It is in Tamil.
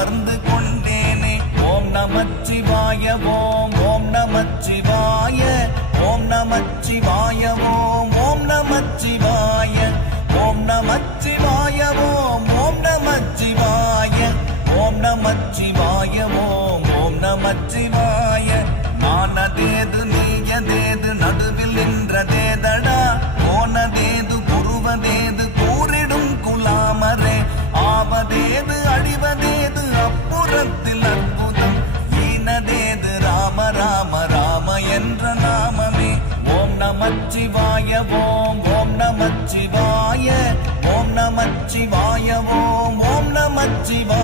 உணர்ந்து கொண்டேனே. ஓம் நமச்சிவாய ஓம் ஓம் நமச்சிவாய ஓம் நமச்சிவாய ஓம் ஓம் நமச்சிவாய ஓம் நமச்சிவாய ஓம் ஓம் நமச்சிவாய ஓம் நமச்சிவாய ஓம் ஓம் நமச்சிவாய. நானதேது நீயதேது நடுவில் நின்றதேதடா, போனதேது புருவதேது கூறிடும் குலாமரே, ஆவதேது அழிவதேது அப்புறத்தில் அற்புதம், ஈனதேது ராம ராம ராம என்ற நாமமே. ஓம் நமச்சிவாய ஓம் ஓம் நமச்சிவாய ஓம் நமச்சிவாய ஓம் ஓம் நமச்சிவாய.